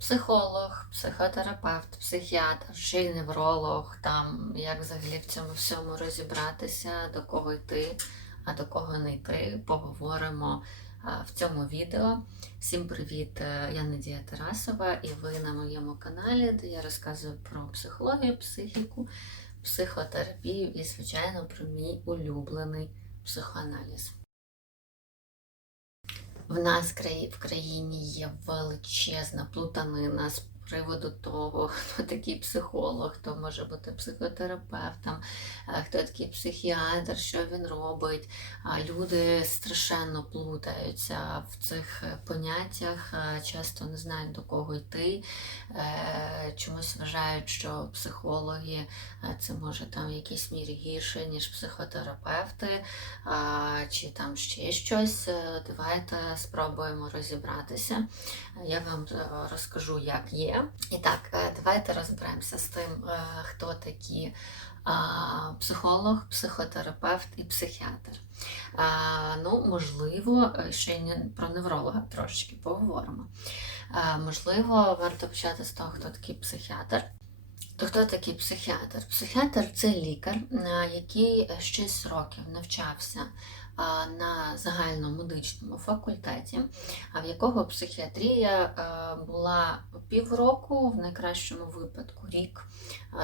психолог, психотерапевт, психіатр, ще й невролог, там як взагалі в цьому всьому розібратися, до кого йти, а до кого не йти, поговоримо в цьому відео. Всім привіт! е, Я Надія Тарасова, і ви на моєму каналі, де я розказую про психологію, психіку, психотерапію і, звичайно, про мій улюблений психоаналіз. В нас в країні є величезна плутанина з приводу того, хто такий психолог, хто може бути психотерапевтом, е, хто такий психіатр, що він робить. Люди страшенно плутаються в цих е, поняттях, е, часто не знають до кого йти. Чомусь вважають, що психологи це може там в якійсь мірі гірше, ніж психотерапевти чи там ще щось. Давайте спробуємо розібратися. Я вам розкажу, як є. І так, е, давайте розберемося з тим, е, хто такі психолог, психотерапевт і психіатр. Ну, можливо, е, ще й про невролога трошечки поговоримо. Можливо, варто почати з того, хто такий психіатр. То хто такий психіатр? Психіатр це лікар, е, який 6 років навчався на загальномедичному факультеті, а в якого психіатрія е, була півроку, в найкращому випадку рік,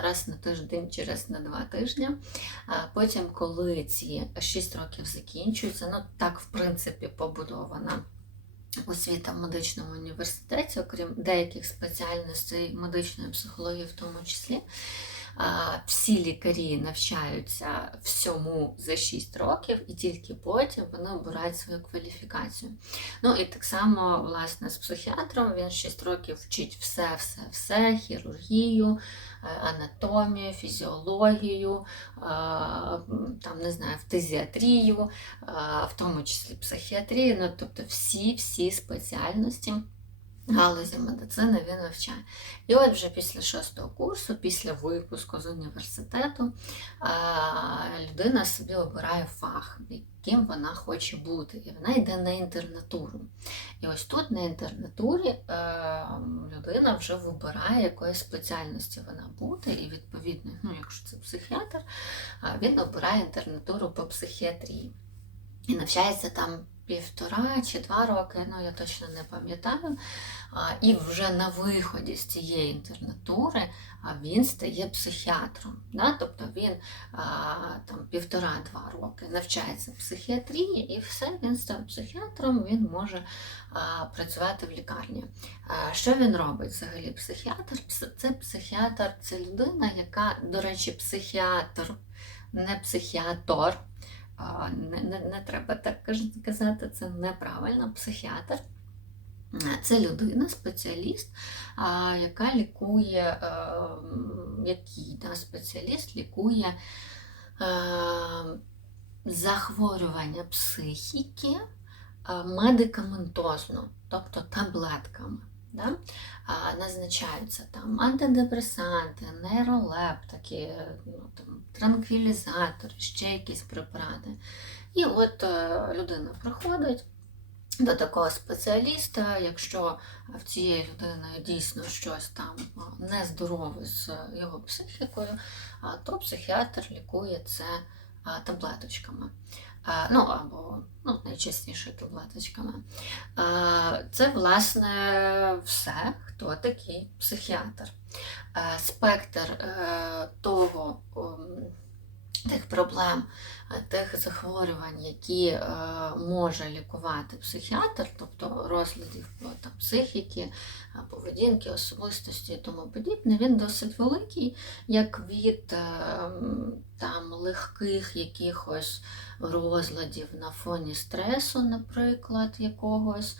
раз на тиждень через на два тижні. Потім, коли ці 6 років закінчуються, ну так в принципі побудована освіта в медичному університеті, окрім деяких спеціальностей медичної психології, в тому числі. Всі лікарі навчаються всьому за 6 років, і тільки потім вони обирають свою кваліфікацію. Ну і так само, власне, з психіатром він 6 років вчить все, все, все, хірургію, анатомію, фізіологію, е, там не знаю, фтизіатрію, в тому числі психіатрію, ну тобто всі всі спеціальності галузі медицини він вивчає. І от вже після шостого курсу, після випуску з університету, людина собі обирає фах, яким вона хоче бути, і вона йде на інтернатуру. І ось тут на інтернатурі е, людина вже вибирає, якої спеціальності вона буде, і відповідно, ну, якщо це психіатр, він обирає інтернатуру по психіатрії. І навчається там півтора чи два роки, ну я точно не пам'ятаю. І вже на виході з цієї інтернатури він стає психіатром. Да? Тобто він там півтора-два роки навчається психіатрії, і все, він став психіатром, він може працювати в лікарні. Що він робить взагалі? Психіатр це психіатр, це людина, яка, до речі, психіатр, не психіатор. Не, не, не треба так казати, це неправильно. Психіатр Е, це людина, спеціаліст, яка лікує, е, який да, спеціаліст лікує е, захворювання психіки медикаментозно, тобто таблетками. Да? Назначаються там антидепресанти, нейролептики, ну, там, транквілізатори, ще якісь препарати. І от е, людина приходить до такого спеціаліста, якщо в цієї людини дійсно щось там нездорове з його психікою, то психіатр лікує це таблеточками. Ну або ну, найчастіше таблеточками. Це, власне, все, хто такий психіатр. Спектр е, того. Тих проблем, е, тих захворювань, які е, може лікувати психіатр, тобто розладів там, психіки, е, поведінки, особистості і тому подібне, він досить великий, як від там, легких якихось розладів на фоні стресу, наприклад, якогось.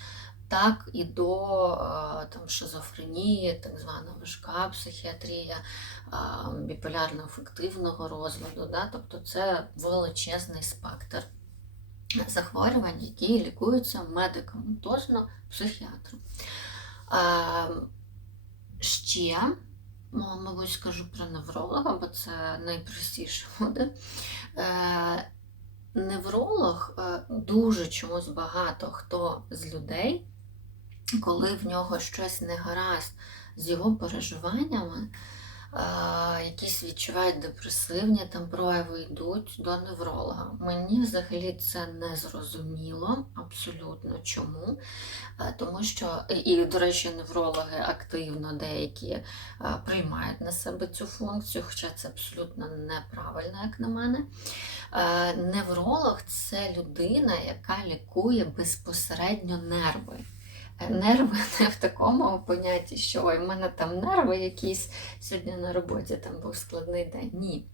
Так і до е, там, шизофренії, так звана важка психіатрія, біполярно-афективного розладу. Да? Тобто це величезний спектр захворювань, які лікуються медикаментозно психіатром. Ще, ну, мабуть, скажу про невролога, бо це найпростіше буде. Е, Невролог е, дуже чомусь багато хто з людей коли в нього щось не гаразд з його переживаннями, а, якісь відчувають депресивні там прояви йдуть до невролога. Мені взагалі це не зрозуміло абсолютно чому. А, Тому що, і, до речі, неврологи активно деякі а, приймають на себе цю функцію, хоча це абсолютно неправильно, як на мене. Невролог це людина, яка лікує безпосередньо нерви. Нерви не в такому понятті, що ой, в мене там нерви якісь сьогодні на роботі там був складний день. Ні.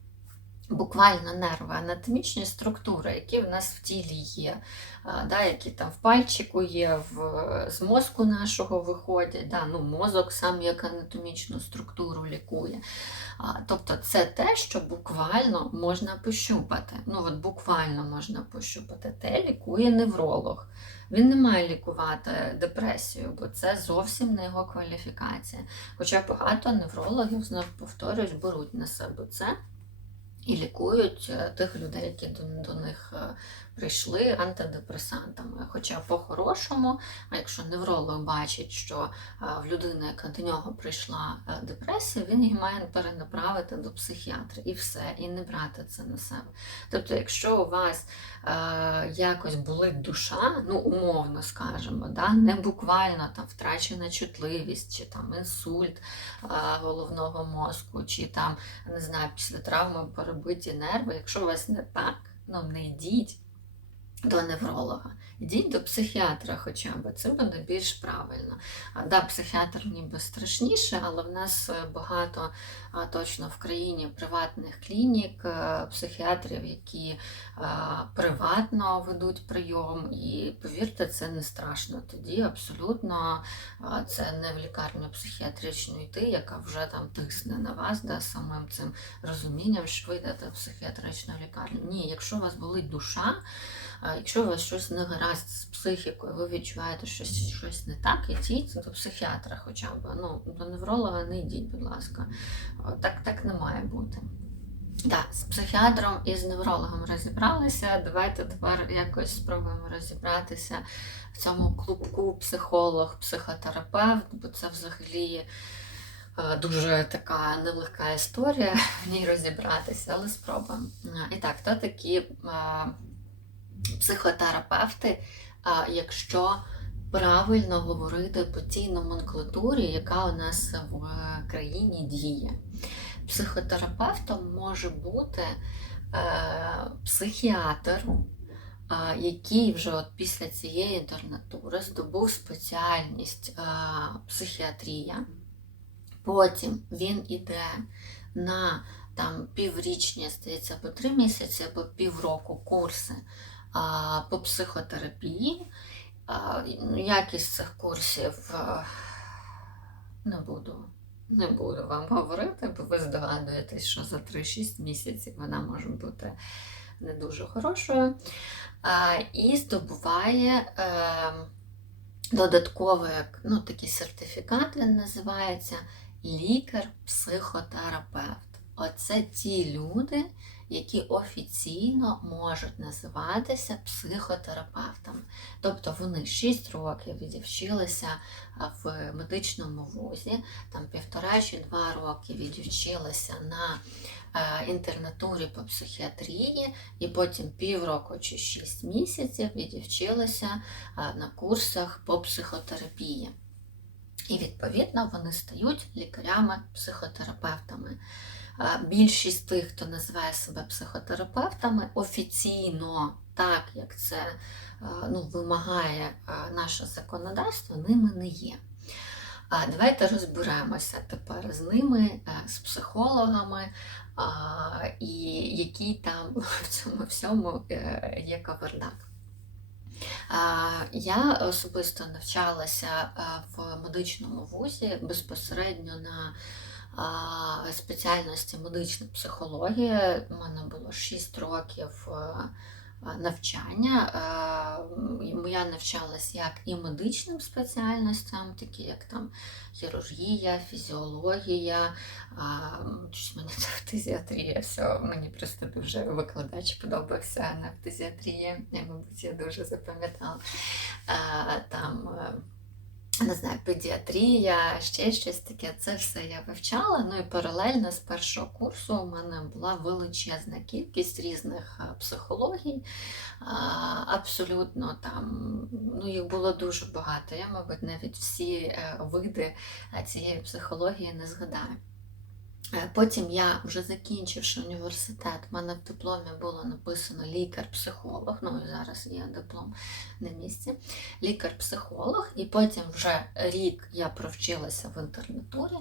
Буквально нерви, анатомічні структури, які в нас в тілі є, да, які там в пальчику є, в, з мозку нашого виходять. Да, ну, Мозок сам як анатомічну структуру лікує. А, тобто це те, що буквально можна пощупати. Ну, от буквально можна пощупати. Те лікує невролог. Він не має лікувати депресію, бо це зовсім не його кваліфікація. Хоча багато неврологів, знов повторюсь, беруть на себе це і лікують е, тих людей, які до, до них е, прийшли антидепресантами. Хоча по-хорошому, якщо невролог бачить, що е, в людини, яка до нього прийшла е, депресія, він її має перенаправити до психіатра і все, і не брати це на себе. Тобто, якщо у вас е, якось болить душа, ну умовно скажемо, да, не буквально там втрачена чутливість, чи там інсульт е, головного мозку, чи там не знаю, після травми перебиті нерви, якщо у вас не так, ну не йдіть до невролога. Йдіть до психіатра хоча б, це буде більш правильно. А, да, психіатр ніби страшніше, але в нас е, багато точно в країні приватних клінік, е, психіатрів, які а, приватно ведуть прийом. І повірте, це не страшно. Тоді абсолютно це не в лікарню психіатричну йти, яка вже там тисне на вас, да, самим цим розумінням, що ви йдете в психіатричну лікарню. Ні, якщо у вас болить душа. Якщо у вас щось не гаразд з психікою, ви відчуваєте, що щось, щось не так, ідіть до психіатра хоча б. Ну, до невролога не йдіть, будь ласка. Так, так не має бути. Так, з психіатром і з неврологом розібралися. Давайте тепер якось спробуємо розібратися в цьому клубку психолог, психотерапевт, бо це взагалі е, дуже така нелегка історія в ній розібратися, але спробуємо. Е, І так, хто такі е, психотерапевти, якщо правильно говорити по тій номенклатурі, яка у нас в країні діє. Психотерапевтом може бути е, психіатр, який вже от після цієї інтернатури здобув спеціальність е, психіатрія. Потім він іде на там піврічні, здається, або три місяці, або півроку курси по психотерапії. Ну, Якість цих курсів не буду, не буду вам говорити, бо ви здогадуєтесь, що за 3-6 місяців вона може бути не дуже хорошою. І здобуває е, додатковий ну, такий сертифікат, він називається лікар-психотерапевт. Оце ті люди, які офіційно можуть називатися психотерапевтами. Тобто вони 6 років відівчилися в медичному вузі, там півтора чи два роки відівчилися на е, інтернатурі по психіатрії, і потім півроку чи 6 місяців відівчилися на курсах по психотерапії. І відповідно вони стають лікарями-психотерапевтами. Більшість тих, хто називає себе психотерапевтами, офіційно, так як це ну, вимагає наше законодавство, ними не є. Давайте розберемося тепер з ними, з психологами, і який там в цьому всьому е, є кавердак. Я особисто навчалася в медичному вузі безпосередньо на спеціальності медична психологія. У мене було 6 років навчання. Я навчалася як і медичним спеціальностям, такі як там хірургія, фізіологія, щось мені фтизіатрія, все, мені просто дуже викладач подобався на фтизіатрії, я, мабуть, я дуже запам'ятала. Там не знаю, педіатрія, ще щось таке. Це все я вивчала. Ну і паралельно з першого курсу у мене була величезна кількість різних е, психологій. Абсолютно там, ну їх було дуже багато. Я, мабуть, навіть всі е, види е, цієї психології не згадаю. Е, Потім я вже закінчивши університет, в мене в дипломі було написано лікар-психолог. Ну і зараз є диплом на місці. Лікар-психолог, і потім вже рік я провчилася в інтернатурі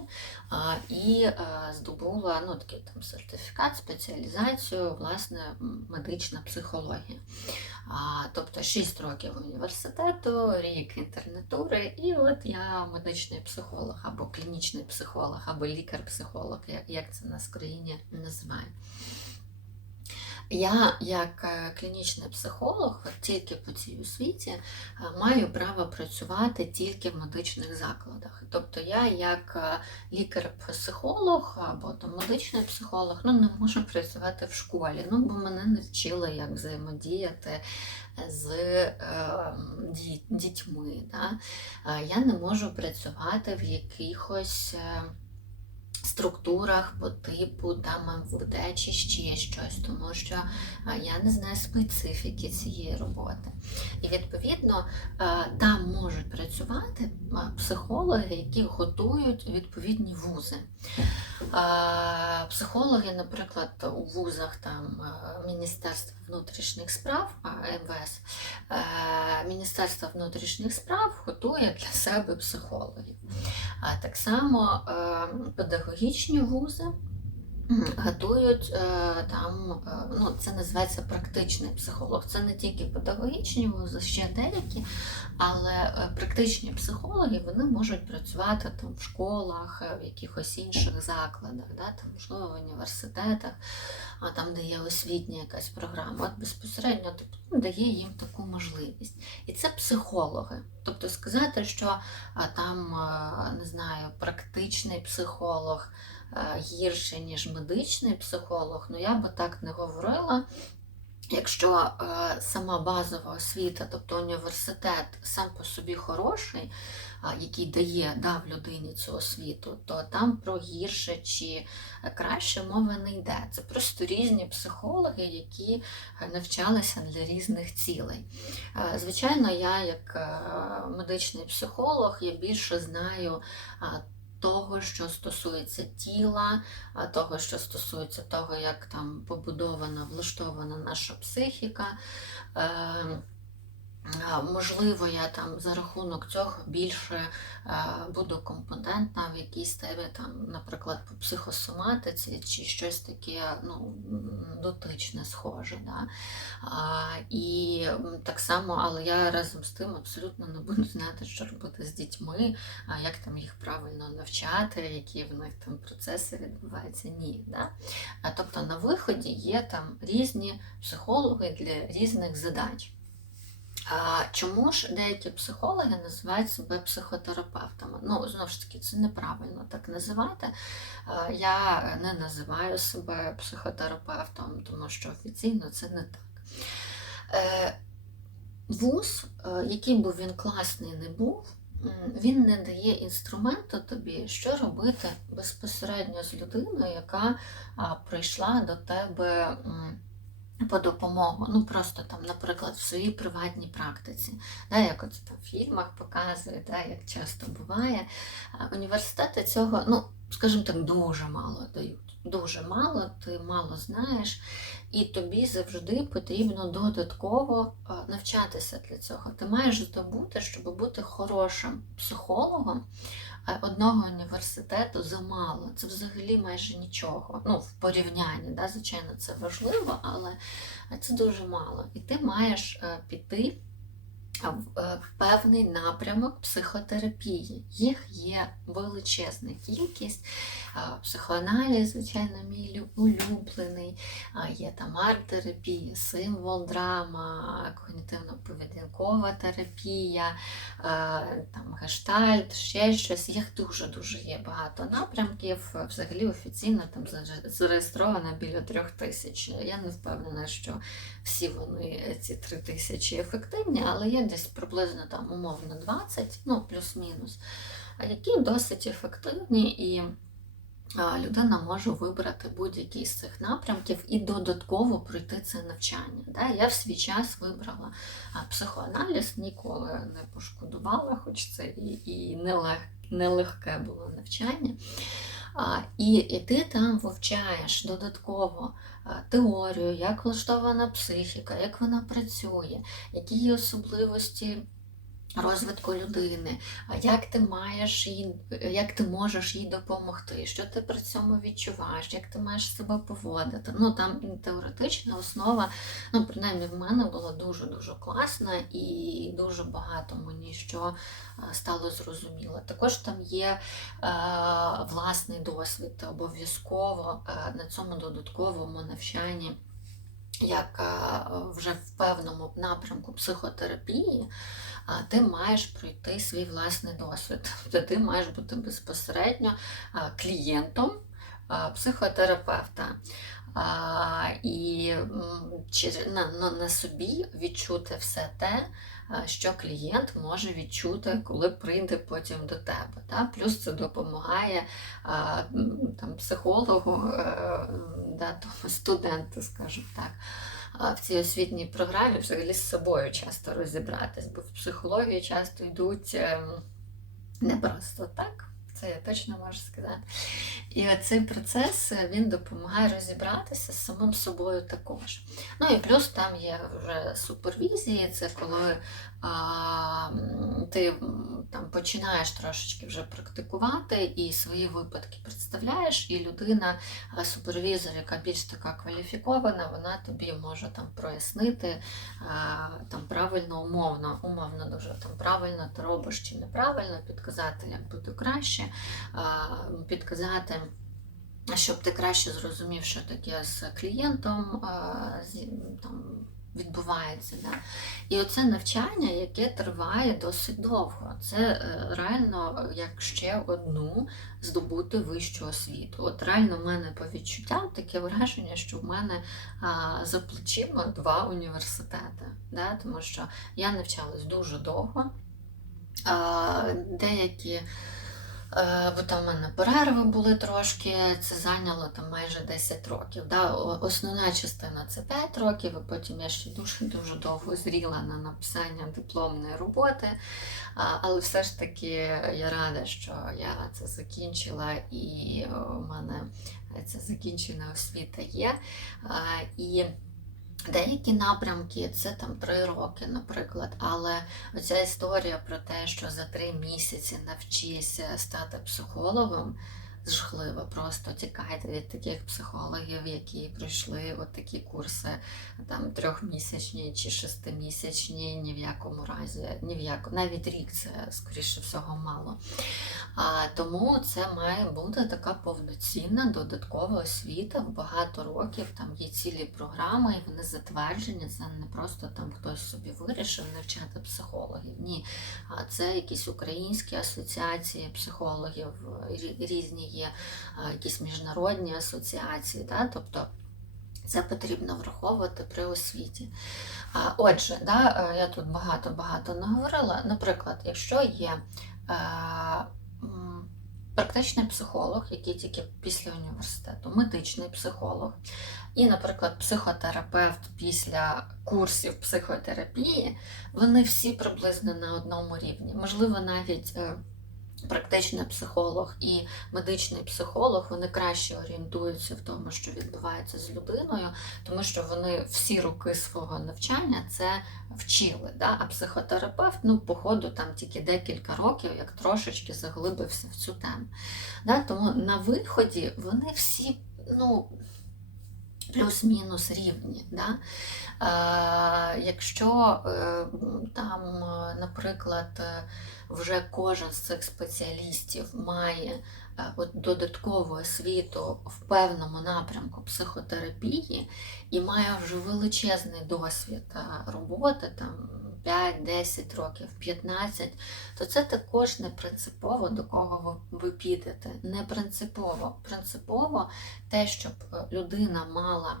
і а, здобула ну, такий там сертифікат, спеціалізацію, власне, медична психологія. Тобто 6 років університету, рік інтернатури, і от я медичний психолог, або клінічний психолог, або лікар-психолог, як, це нас в країні називають. Я, як е, клінічний психолог, тільки по цій освіті, е, маю право працювати тільки в медичних закладах. Тобто я, як е, лікар-психолог або там, медичний психолог, ну, не можу працювати в школі, ну, бо мене не вчили, як взаємодіяти з дітьми. Да? Я не можу працювати в якихось. Е, структурах по типу там МВД чи ще щось, тому що я не знаю специфіки цієї роботи. І відповідно там можуть працювати психологи, які готують відповідні вузи. Психологи, наприклад, у вузах там Міністерства внутрішніх справ, МВС, е, Міністерство внутрішніх справ готує для себе психологів. А так само е, педагогічні вузи готують е, там, е, ну, це називається практичний психолог. Це не тільки педагогічні вузи, ще деякі, але е, практичні психологи вони можуть працювати там в школах, в якихось інших закладах, да, там, можливо, в університетах, а там, де є освітня якась програма. От безпосередньо тобто, ну, дає їм таку можливість. І це психологи. Тобто сказати, що там, не знаю, практичний психолог гірше, ніж медичний психолог, ну я би так не говорила. Якщо е, сама базова освіта, тобто університет сам по собі хороший, а, який дає дав людині цю освіту, то там про гірше чи краще мова не йде. Це просто різні психологи, які е, навчалися для різних цілей. Е, Звичайно, я як е, медичний психолог, я більше знаю. Того, що стосується тіла, того, що стосується того, як там побудована, влаштована наша психіка. Можливо, я там за рахунок цього більше е, буду компетентна в якійсь темі, там, наприклад, по психосоматиці чи щось таке ну, дотичне, схоже. Да? І так само, але я разом з тим абсолютно не буду знати, що робити з дітьми, як там їх правильно навчати, які в них там процеси відбуваються. Ні. Да? Тобто на виході є там різні психологи для різних задач. Чому ж деякі психологи називають себе психотерапевтами? Ну, знову ж таки, це неправильно так називати. Я не називаю себе психотерапевтом, тому що офіційно це не так. Е, Вуз, е, який би він класний не був, він не дає інструменту тобі, що робити безпосередньо з людиною, яка прийшла до тебе. По допомогу, ну просто там, наприклад, в своїй приватній практиці, да, як там в фільмах показує, да, як часто буває. Університети цього, ну, скажімо так, дуже мало дають. Дуже мало, ти мало знаєш, і тобі завжди потрібно додатково навчатися для цього. Ти маєш здобути, щоб бути хорошим психологом. Одного університету замало. Це взагалі майже нічого. Ну, в порівнянні, да, звичайно, це важливо, але це дуже мало. І ти маєш е, піти е, певний напрямок психотерапії. Їх є величезна кількість. Психоаналіз, звичайно, мій улюблений. Є там арт-терапія, символ драма, когнітивно-поведінкова терапія, а, там гештальт, ще щось. Їх дуже-дуже є багато напрямків. Взагалі офіційно там зареєстровано біля трьох тисяч. Я не впевнена, що всі вони ці три тисячі ефективні, але є десь приблизно там умовно 20, ну плюс-мінус, які досить ефективні і людина може вибрати будь-який з цих напрямків і додатково пройти це навчання. Да? Я в свій час вибрала психоаналіз, ніколи не пошкодувала, хоч це і, і нелег, нелегке було навчання. І ти там вивчаєш додатково теорію, як влаштована психіка, як вона працює, які її особливості розвитку людини, як ти маєш їй, як ти можеш їй допомогти, що ти при цьому відчуваєш, як ти маєш себе поводити. Ну там теоретична основа, ну принаймні в мене була дуже-дуже класна і дуже багато мені що стало зрозуміло. Також там є е, власний досвід, обов'язково е, на цьому додатковому навчанні. Як е, вже в певному напрямку психотерапії, ти маєш пройти свій власний досвід. Тобто ти маєш бути безпосередньо клієнтом психотерапевта. І на, собі відчути все те, що клієнт може відчути, коли прийде потім до тебе. Та? Плюс це допомагає а, там, психологу, е, да, тому студенту, скажімо так а, в цій освітній програмі взагалі з собою часто розібратись, бо в психології часто йдуть ем, не просто так. Це я точно можу сказати. І цей процес е, він допомагає розібратися з самим собою також. Ну і плюс там є вже супервізії, це коли ти там починаєш трошечки вже практикувати і свої випадки представляєш, і людина, супервізор, яка більш така кваліфікована, вона тобі може там прояснити а, там правильно, умовно, умовно дуже там правильно ти робиш чи неправильно, підказати, як буде краще, а, підказати. Щоб ти краще зрозумів, що таке з клієнтом там, відбувається. Да? І оце навчання, яке триває досить довго. Це е, реально як ще одну здобути вищу освіту. От реально в мене по відчуттям таке враження, що в мене а, за плечима два університети. Да? Тому що я навчалась дуже довго. А, деякі Бо там в мене перерви були трошки, це зайняло там майже 10 років. Да? Основна частина це 5 років, і потім я ще дуже дуже довго зріла на написання дипломної роботи. Але все ж таки я рада, що я це закінчила, і у мене ця закінчена освіта є. І Деякі напрямки це там три роки, наприклад, але оця історія про те, що за три місяці навчися стати психологом, жахлива. Просто тікайте від таких психологів, які пройшли от такі курси там трьохмісячні чи шестимісячні, ні в якому разі, ні в якому, навіть рік це скоріше всього мало. А, тому це має бути така повноцінна додаткова освіта в багато років. Там є цілі програми, і вони затверджені. Це не просто там собі вирішив навчати психологів. Ні, це якісь українські асоціації психологів, різні є якісь міжнародні асоціації. Да? Тобто це потрібно враховувати при освіті. Отже, да, е, я тут багато-багато наговорила. Наприклад, якщо є е, практичний психолог, який тільки після університету, медичний психолог, і, наприклад, психотерапевт після курсів психотерапії, вони всі приблизно на одному рівні. Можливо, навіть е, практичний психолог і медичний психолог вони краще орієнтуються в тому, що відбувається з людиною, тому що вони всі роки свого навчання це вчили. Да? А психотерапевт, ну, походу, там тільки декілька років, як трошечки заглибився в цю тему. Да? Тому на виході вони всі, ну. Плюс-мінус рівні. Да? Е, якщо е, там, наприклад, вже кожен з цих спеціалістів має е, додаткову освіту в певному напрямку психотерапії і має вже величезний досвід е, роботи, там 5, 10 років, 15, то це також не принципово до кого ви, підете. Не принципово. Принципово те, щоб е, людина мала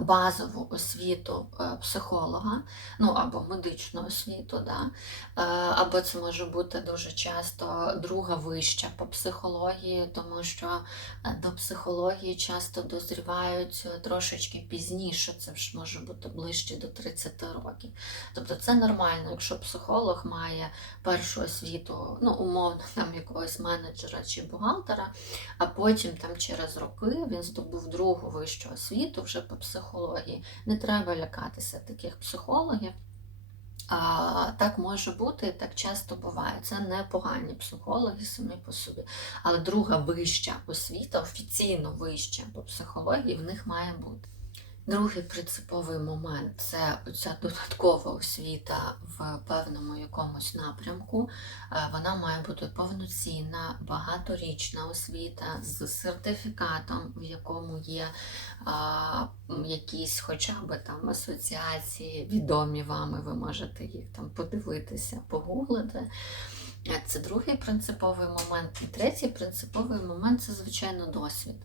базову освіту е, психолога, ну або медичну освіту, да? Е, або це може бути дуже часто друга вища по психології, тому що е, до психології часто дозрівають е, трошечки пізніше, це ж може бути ближче до 30 років. Тобто це нормально, якщо психолог має першу освіту, ну умовно там якогось менеджера чи бухгалтера, а потім там через роки він здобув другу вищу освіту вже по психології. Не треба лякатися таких психологів. А, так може бути, так часто буває. Це не погані психологи самі по собі. Але друга вища освіта, офіційно вища по психології, в них має бути. Другий принциповий момент це оця додаткова освіта в певному якомусь напрямку. Е, Вона має бути повноцінна, багаторічна освіта з сертифікатом, в якому є а, якісь хоча б там асоціації, відомі вами, ви можете їх там подивитися, погуглити. Е, Це другий принциповий момент. І третій принциповий момент це, звичайно, досвід.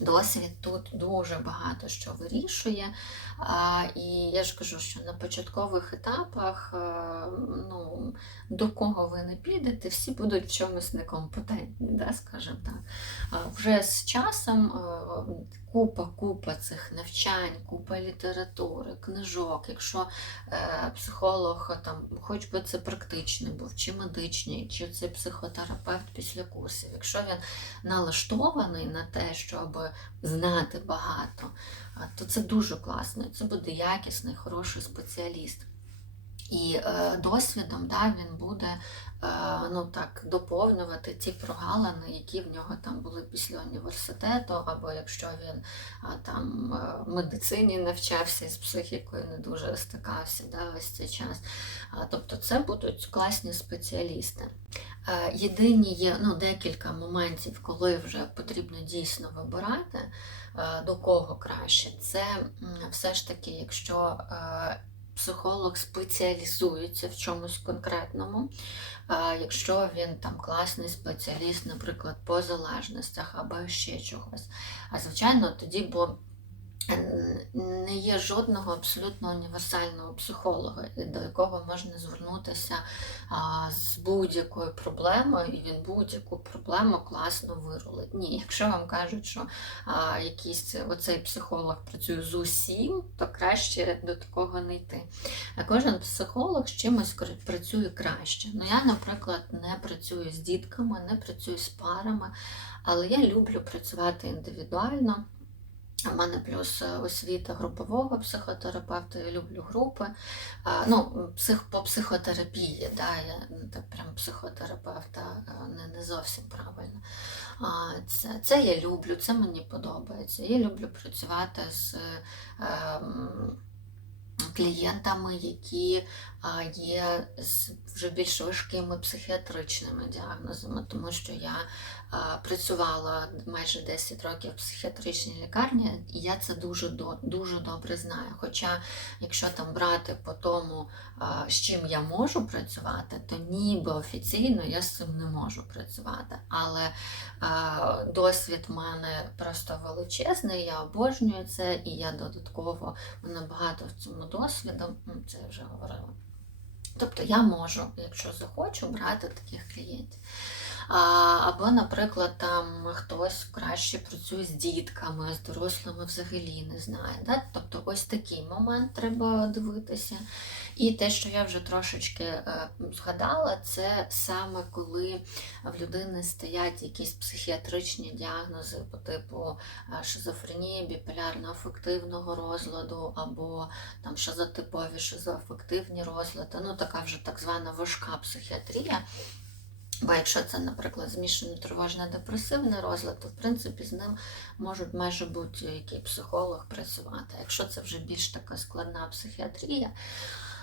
Досвід тут дуже багато що вирішує. І я ж кажу, що на початкових етапах, а, ну, до кого ви не підете, всі будуть в чомусь некомпетентні, да, скажімо так. Вже з часом а, купа, купа цих навчань, купа літератури, книжок. Якщо е, психолог, там, хоч би це практичний був, чи медичний, чи це психотерапевт після курсів, якщо він налаштований на те, щоб знати багато, то це дуже класно. Це буде якісний, хороший спеціаліст. І е, досвідом да, він буде е, ну, так, доповнювати ті прогалини, які в нього там були після університету, або якщо він а, там е, в медицині навчався і з психікою не дуже стикався да, весь цей час. Тобто це будуть класні спеціалісти. Е, Єдині є ну, декілька моментів, коли вже потрібно дійсно вибирати, е, до кого краще. Це все ж таки, якщо е, психолог спеціалізується в чомусь конкретному, якщо він там класний спеціаліст, наприклад, по залежностях або ще чогось. А звичайно, тоді, бо не є жодного абсолютно універсального психолога, до якого можна звернутися з будь-якою проблемою, і він будь-яку проблему класно вирулить. Ні, якщо вам кажуть, що якийсь оцей психолог працює з усім, то краще до такого не йти. А Кожен психолог з чимось працює краще. Ну, я, наприклад, не працюю з дітками, не працюю з парами, але я люблю працювати індивідуально. У мене плюс е, освіта групового психотерапевта, я люблю групи. Ну, псих, по психотерапії, да, я так прям психотерапевта е, не, не зовсім правильно. Це, це я люблю, це мені подобається. Я люблю працювати з ем, клієнтами, які а, є з вже більш важкими психіатричними діагнозами, тому що я працювала майже 10 років в психіатричній лікарні, і я це дуже, дуже добре знаю. Хоча, якщо там брати по тому, з чим я можу працювати, то ніби офіційно я з цим не можу працювати. Але досвід в мене просто величезний, я обожнюю це, і я додатково в мене багато в цьому досвіду, це вже говорила. Тобто я можу, якщо захочу, брати таких клієнтів. Або, наприклад, там хтось краще працює з дітками, з дорослими взагалі не знає. Да? Тобто ось такий момент треба дивитися. І те, що я вже трошечки е, згадала, це саме коли в людини стоять якісь психіатричні діагнози по типу е, шизофренії, біполярно-афективного розладу, або там шизотипові шизоафективні розлади, ну така вже так звана важка психіатрія. Бо якщо це, наприклад, змішаний тривожно-депресивний розлад, то в принципі з ним можуть майже будь-який психолог працювати. Якщо це вже більш така складна психіатрія,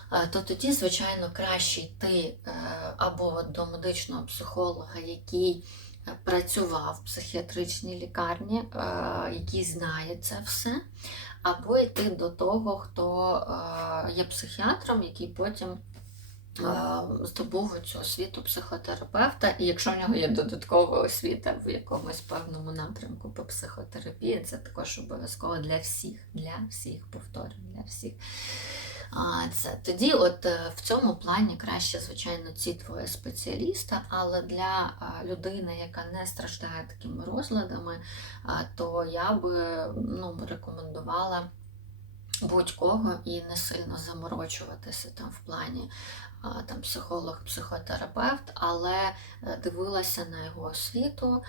то тоді, звичайно, краще йти е, або до медичного психолога, який е, працював в психіатричній лікарні, е, який знає це все, або йти до того, хто є психіатром, який потім здобув цю освіту психотерапевта, і якщо в нього є додаткова освіта в якомусь певному напрямку по психотерапії, це також обов'язково для всіх, для всіх, повторюю, для всіх. Це тоді, от е, в цьому плані краще, звичайно, ці твоє спеціаліста, але для людини, яка не страждає такими розладами, то я би ну, рекомендувала будь-кого і не сильно заморочуватися там в плані там психолог, психотерапевт, але е, дивилася на його освіту,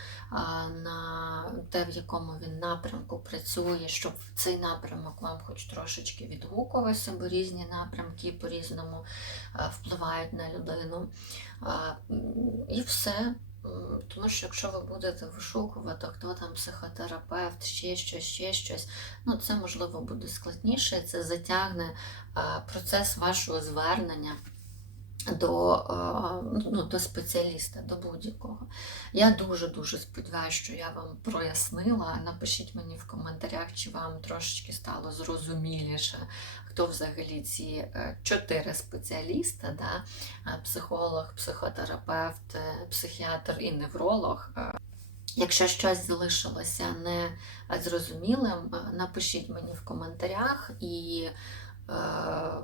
на те, в якому він напрямку працює, щоб цей напрямок вам хоч трошечки відгукувався, бо різні напрямки по-різному впливають на людину. І все. М, Тому що якщо ви будете вишукувати, хто там психотерапевт, ще щось, ще щось, ну це можливо буде складніше, це затягне процес вашого звернення до, ну, до спеціаліста, до будь-якого. Я дуже-дуже сподіваюся, що я вам прояснила. Напишіть мені в коментарях, чи вам трошечки стало зрозуміліше, хто взагалі ці е, чотири спеціаліста, да? Е, психолог, психотерапевт, е, психіатр і невролог. Е, Якщо щось залишилося не зрозумілим, е, напишіть мені в коментарях і е,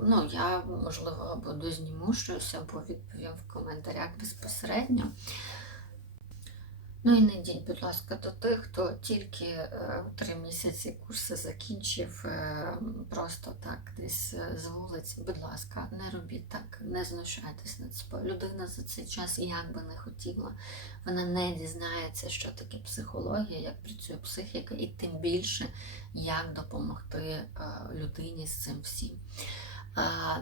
ну, я, можливо, або дозніму щось, або відповім в коментарях безпосередньо. Ну і не йдіть, будь ласка, до тих, хто тільки е, три місяці курси закінчив, е, просто так десь е, з вулиці. Будь ласка, не робіть так, не знущайтесь над собою. Людина за цей час як би не хотіла, вона не дізнається, що таке психологія, як працює психіка, і тим більше, як допомогти людині з цим всім.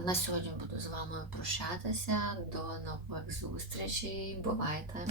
На сьогодні буду з вами прощатися. До нових зустрічей. Бувайте!